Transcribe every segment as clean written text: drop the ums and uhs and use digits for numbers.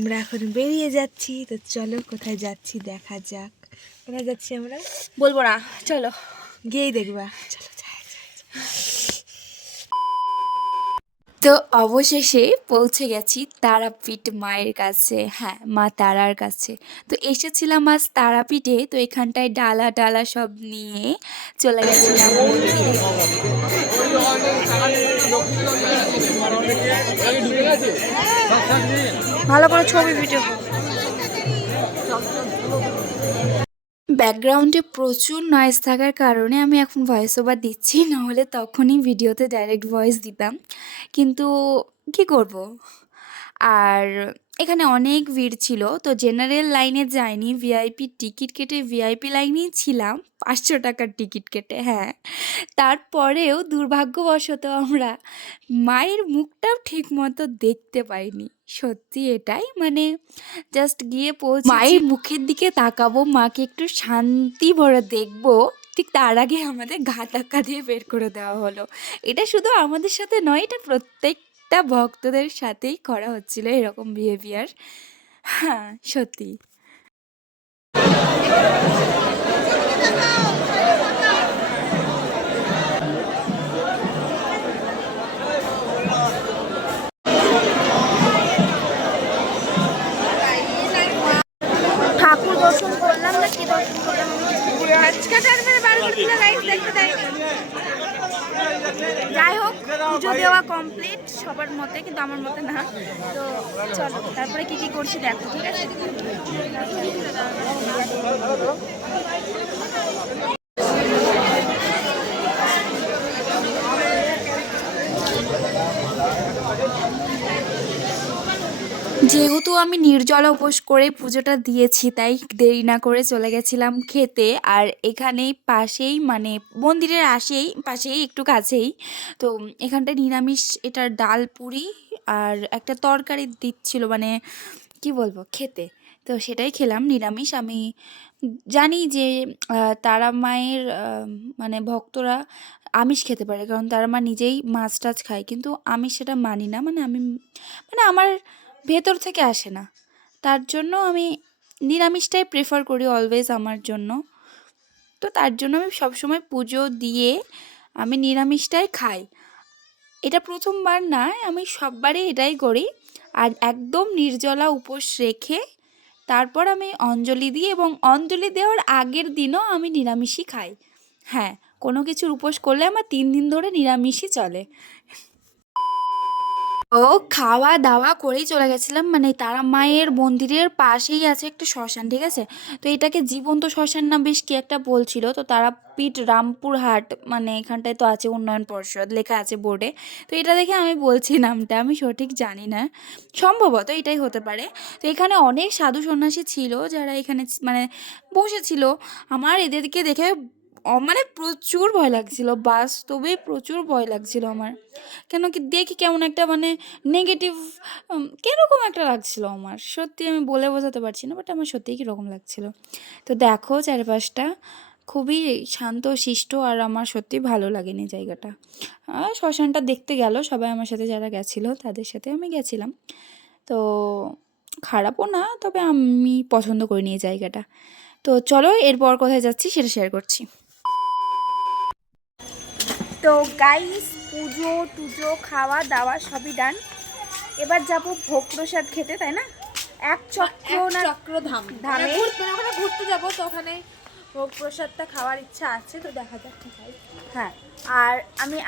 আমরা এখন বেরিয়ে যাচ্ছি। তো চলো কোথায় যাচ্ছি দেখা যাক। কোথায় যাচ্ছি আমরা বলবো না, চলো গিয়েই দেখবা। চলো তো অবশেষে পৌঁছে গেছি তারাপীঠ মায়ের কাছে, হ্যাঁ মা তারার কাছে। তো এসেছিলাম আজ তারাপীঠে, তো এখানটায় ডালা ডালা সব নিয়ে চলে গেছিলাম মন্দিরে। ভালো করে ছবি ভিডিও। ব্যাকগ্রাউন্ডে প্রচুর নয়েজ থাকার কারণে আমি এখন ভয়েস ওভার দিচ্ছি, নাহলে তখনই ভিডিওতে ডাইরেক্ট ভয়েস দিতাম, কিন্তু কি করব। আর এখানে অনেক ভিড় ছিল, তো জেনারেল লাইনে যাইনি, ভিআইপি টিকিট কেটে ভিআইপি লাইনেই ছিলাম, 500 টাকার টিকিট কেটে। হ্যাঁ, তারপরেও দুর্ভাগ্যবশত আমরা মায়ের মুখটাও ঠিক মতো দেখতে পাইনি। সত্যি এটাই, মানে জাস্ট গিয়ে পৌঁছে মায়ের মুখের দিকে তাকাবো, মাকে একটু শান্তি ভরে দেখবো, ঠিক তার আগে আমাদের ঘা ধাক্কা দিয়ে বের করে দেওয়া হলো। এটা শুধু আমাদের সাথে নয়, এটা প্রত্যেকটা ভক্তদের সাথেই করা হচ্ছিল এরকম বিহেভিয়ার। হ্যাঁ সত্যি। ঠাকুর দর্শন করলাম না কি দর্শন করলাম আজকে দেখতে দেয়নি। যাই হোক, পুজো দেওয়া কমপ্লিট সবার মতে, কিন্তু আমার মতে না। তো চলো তারপরে কি কি করছি দেখো, ঠিক আছে? যেহেতু আমি নির্জলা উপোস করে পুজোটা দিয়েছি, তাই দেরি না করে চলে গেছিলাম খেতে। আর এখানেই পাশেই, মানে মন্দিরের পাশেই একটু কাছেই, তো এখানটায় নিরামিষ, এটার ডাল পুরি আর একটা তরকারি দিচ্ছিল, মানে কি বলবো, খেতে। তো সেটাই খেলাম নিরামিষ। আমি জানি যে তারা মায়ের মানে ভক্তরা আমিষ খেতে পারে, কারণ তারা মা নিজেই মাছ টাছ খায়, কিন্তু আমি সেটা মানি না। মানে আমার ভেতর থেকে আসে না, তার জন্য আমি নিরামিষটাই প্রেফার করি অলওয়েজ আমার জন্য। তো তার জন্য আমি সবসময় পুজো দিয়ে আমি নিরামিষটাই খাই। এটা প্রথমবার না, আমি সববারই এটাই করি। আর একদম নির্জলা উপোস রেখে তারপর আমি অঞ্জলি দিই, এবং অঞ্জলি দেওয়ার আগের দিনও আমি নিরামিষই খাই। হ্যাঁ, কোনো কিছুর উপোস করলে আমার 3 দিন ধরে নিরামিষই চলে। ও খাওয়া দাওয়া করেই চলে গেছিলাম, মানে তারা মায়ের মন্দিরের পাশেই আছে একটা শ্মশান, ঠিক আছে? তো এটাকে জীবন্ত শ্মশান না বেশ কি একটা বলছিল। তো তারাপীঠ রামপুরহাট, মানে এখানটায় তো আছে উন্নয়ন পর্ষদ লেখা আছে বোর্ডে। তো এটা দেখে আমি বলছি নামটা, আমি সঠিক জানি না, সম্ভবত এটাই হতে পারে। তো এখানে অনেক সাধু সন্ন্যাসী ছিল যারা এখানে মানে বসেছিল। আমার এদেরকে দেখে মানে প্রচুর ভয় লাগছিল, বাস্তবে প্রচুর ভয় লাগছিল আমার। কেন কি দেখি কেমন একটা, মানে নেগেটিভ কীরকম একটা লাগছিল আমার, সত্যি আমি বলে বোঝাতে পারছি না, বাট আমার সত্যিই কীরকম লাগছিল। তো দেখো চারপাশটা খুবই শান্ত শিষ্ট, আর আমার সত্যি ভালো লাগেনি জায়গাটা। শ্মশানটা দেখতে গেল সবাই আমার সাথে, যারা গেছিলো তাদের সাথে আমি গেছিলাম। তো খারাপও না, তবে আমি পছন্দ করিনি এই জায়গাটা। তো চলো এরপর কোথায় যাচ্ছি সেটা শেয়ার করছি। তো গাইস, পুজো টুজো খাওয়া দাওয়া সবই ডান। এবার যাব ভোগ প্রসাদ খেতে, তাই না? এক চক্রধাম ধামে ওখানে ঘুরতে যাব, তো ওখানে ভোগ প্রসাদটা খাওয়ার ইচ্ছা আছে, তো দেখা যাক কি খাই। হ্যাঁ, আর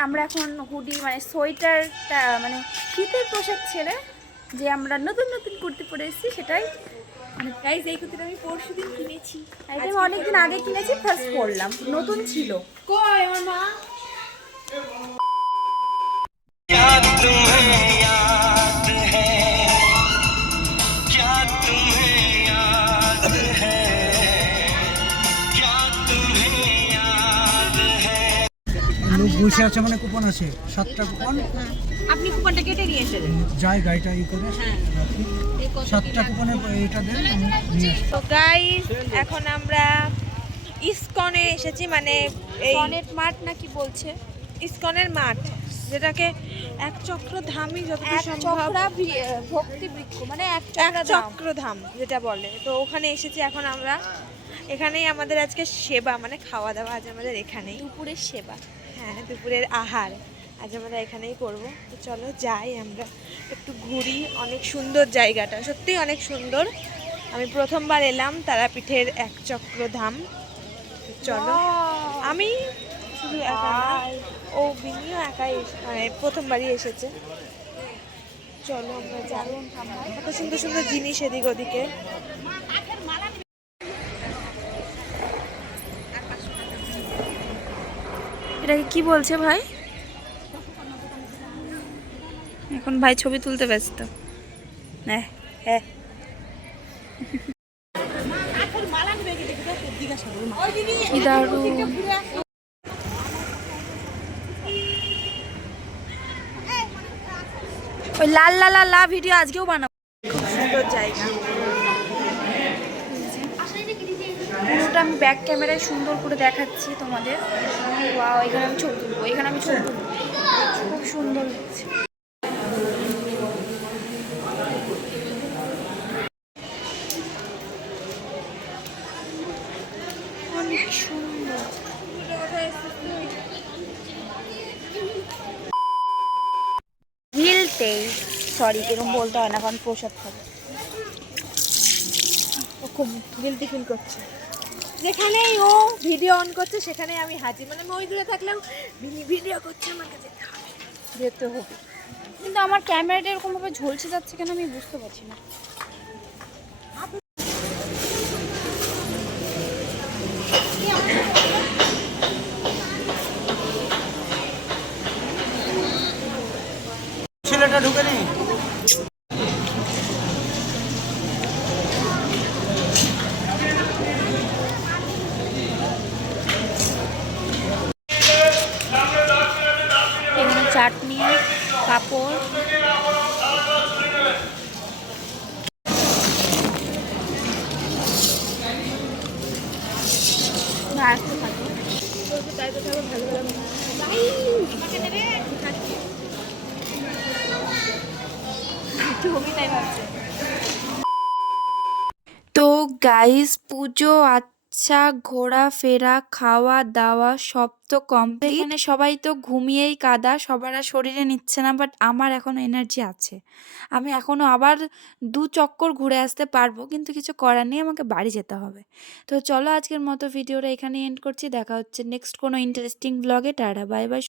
আমরা এখন হুডি মানে সোয়েটারটা, মানে শীতের পোশাক ছেড়ে যে আমরা নতুন নতুন কুর্তি পরে এসেছি সেটাই। গাইস, এই কুর্তিটা আমি পরশুদিন কিনেছি, এটা আমি অনেকদিন আগে কিনেছি, ফার্স্ট পরলাম, নতুন ছিল। কই আমার মা? क्या तुम्हें याद है, क्या तुम्हें याद है, क्या तुम्हें याद है। লোক বসে আছে, মানে কুপন আছে 7টা কুপন। আপনি কুপনটা কেটে নিয়ে এসেছেন, যাই গাড়িটা ই করে। হ্যাঁ, 7টা কুপনের এটা দেন, আমি নিয়ে আসি। তো গাইস, এখন আমরা ইসকনে এসেছি, মানে এই সনেট মাঠ নাকি বলছে, ইসকনের মাঠ, যেটাকে এক চক্র ধামই যতদূর এক সম্ভব চক্রা ভক্তি বৃক্ষ মানে এক এক চক্রা ধাম। চক্র ধাম যেটা বলে। তো ওখানে এসেছি এখন আমরা, এখানেই আমাদের আজকে সেবা মানে খাওয়া দাওয়া আজ আমাদের এখানেই, দুপুরের সেবা। হ্যাঁ দুপুরের আহার আজ আমরা এখানেই করব। তো চলো যাই আমরা একটু ঘুরি, অনেক সুন্দর জায়গাটা, সত্যিই অনেক সুন্দর। আমি প্রথমবার এলাম তারাপীঠের এক চক্র ধাম। তো চলো, আমি শুধু একা না, ও বিনিও একাই মানে প্রথমবারই এসেছে। চলো আমরা যাই, কত সুন্দর সুন্দর জিনিস এদিক ওদিকে। এটাকে কি বলছে ভাই? এখন ভাই ছবি তুলতে ব্যস্ত। হ্যাঁ হ্যাঁ। কি দারুণ। ওই লাল লাল লা ভিডিও আজকেও বানাবো। খুব সুন্দর জায়গা। পুরোটা আমি ব্যাক ক্যামেরায় সুন্দর করে দেখাচ্ছি তোমাদের। ওয়াও, এখানে আমি ছবি তুলবো, এখানে আমি ছবি তুলবো। খুব সুন্দর লাগছে। অনেক সুন্দর। গিলতে, সরি এরকম বলতে হয় না কারণ প্রসাদ খাবে। ও খুব গিলটি ফিল করছে, যেখানেই ও ভিডিও অন করছে সেখানেই আমি হাজির, মানে আমি ওই দূরে থাকলেও ভিডিও করছে, আমাকে যেতে হবে। কিন্তু আমার ক্যামেরাটা এরকম ভাবে ঝলসে যাচ্ছে কেন আমি বুঝতে পারছি না। ছেলেটা ঢুকে নেই। এখানে চাটনি, পাঁপড়, আসতে থাকো, তাই তো থাকো, ভালো ভালো ছবি তাই ভাবছে। তো গাইস পুজো আচ্ছা, ঘোরাফেরা খাওয়া দাওয়া সব তো কমপ্লিট। এখানে সবাই তো ঘুমিয়েই কাদা, সবার আর শরীরে নিচ্ছে না, বাট আমার এখনো এনার্জি আছে। আমি এখনো আবার 2 চক্কর ঘুরে আসতে পারবো, কিন্তু কিছু করার নেই, আমাকে বাড়ি যেতে হবে। তো চলো আজকের মতো ভিডিওটা এখানে এন্ড করছি। দেখা হচ্ছে নেক্সট কোনো ইন্টারেস্টিং ব্লগে। Tata, bye bye.